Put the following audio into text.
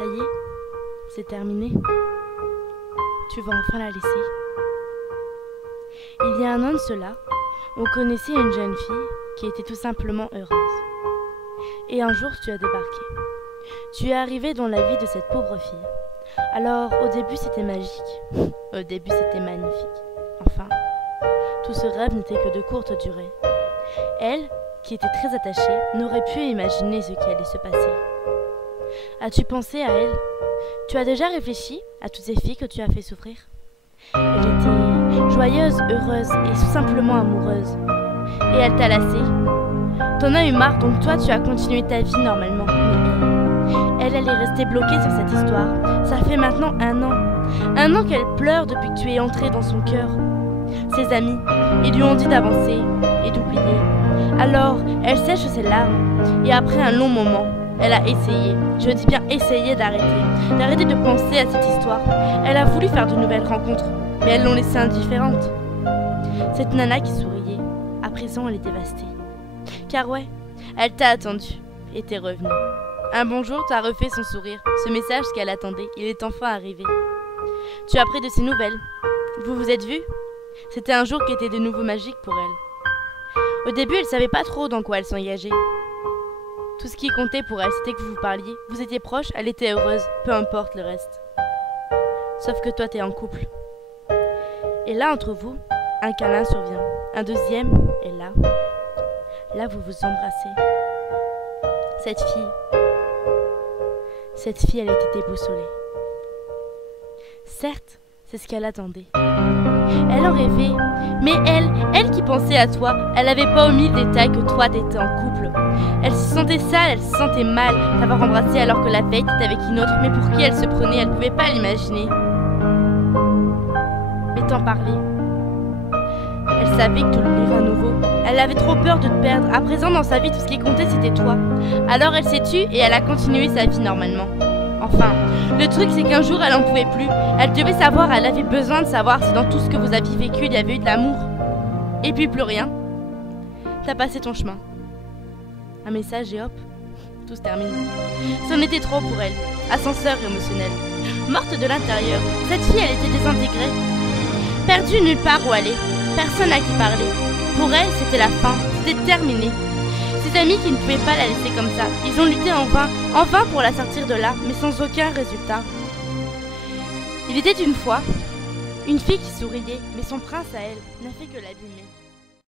Ça y est, c'est terminé. Tu vas enfin la laisser. Il y a un an de cela, on connaissait une jeune fille qui était tout simplement heureuse. Et un jour, tu as débarqué. Tu es arrivé dans la vie de cette pauvre fille. Alors, au début, c'était magique. Au début, c'était magnifique. Enfin, tout ce rêve n'était que de courte durée. Elle, qui était très attachée, n'aurait pu imaginer ce qui allait se passer. As-tu pensé à elle? Tu as déjà réfléchi à toutes ces filles que tu as fait souffrir? Elle était joyeuse, heureuse et tout simplement amoureuse. Et elle t'a lassé. T'en as eu marre, donc toi tu as continué ta vie normalement. Mais elle est restée bloquée sur cette histoire. Ça fait maintenant 1 an. 1 an qu'elle pleure depuis que tu es entré dans son cœur. Ses amis, ils lui ont dit d'avancer et d'oublier. Alors, elle sèche ses larmes. Et après un long moment, elle a essayé, je dis bien essayé d'arrêter de penser à cette histoire. Elle a voulu faire de nouvelles rencontres, mais elles l'ont laissée indifférente. Cette nana qui souriait, à présent elle est dévastée. Car ouais, elle t'a attendu et t'es revenue. Un bonjour t'a refait son sourire, ce message qu'elle attendait, il est enfin arrivé. Tu as pris de ses nouvelles. Vous vous êtes vus? C'était un jour qui était de nouveau magique pour elle. Au début, elle savait pas trop dans quoi elle s'engageait. Tout ce qui comptait pour elle, c'était que vous vous parliez. Vous étiez proches, elle était heureuse, peu importe le reste. Sauf que toi, t'es en couple. Et là, entre vous, un câlin survient. Un deuxième, et là, vous vous embrassez. Cette fille, elle était déboussolée. Certes, c'est ce qu'elle attendait. Elle en rêvait, mais elle qui pensait à toi, elle n'avait pas omis le détail que toi t'étais en couple. Elle se sentait sale, elle se sentait mal d'avoir embrassé alors que la veille était avec une autre, mais pour qui elle se prenait, elle pouvait pas l'imaginer. Mais t'en parlais. Elle savait que tu l'oublierais à nouveau. Elle avait trop peur de te perdre. À présent, dans sa vie, tout ce qui comptait, c'était toi. Alors elle s'est tue et elle a continué sa vie normalement. Enfin, le truc c'est qu'un jour elle en pouvait plus. Elle devait savoir, elle avait besoin de savoir si dans tout ce que vous aviez vécu il y avait eu de l'amour. Et puis plus rien. T'as passé ton chemin. Un message et hop, tout se termine. C'en était trop pour elle. Ascenseur émotionnel. Morte de l'intérieur, cette fille elle était désintégrée. Perdue nulle part où aller. Personne à qui parler. Pour elle c'était la fin, c'était terminé. Ses amis qui ne pouvaient pas la laisser comme ça, ils ont lutté en vain pour la sortir de là, mais sans aucun résultat. Il était une fois une fille qui souriait, mais son prince à elle n'a fait que l'abîmer.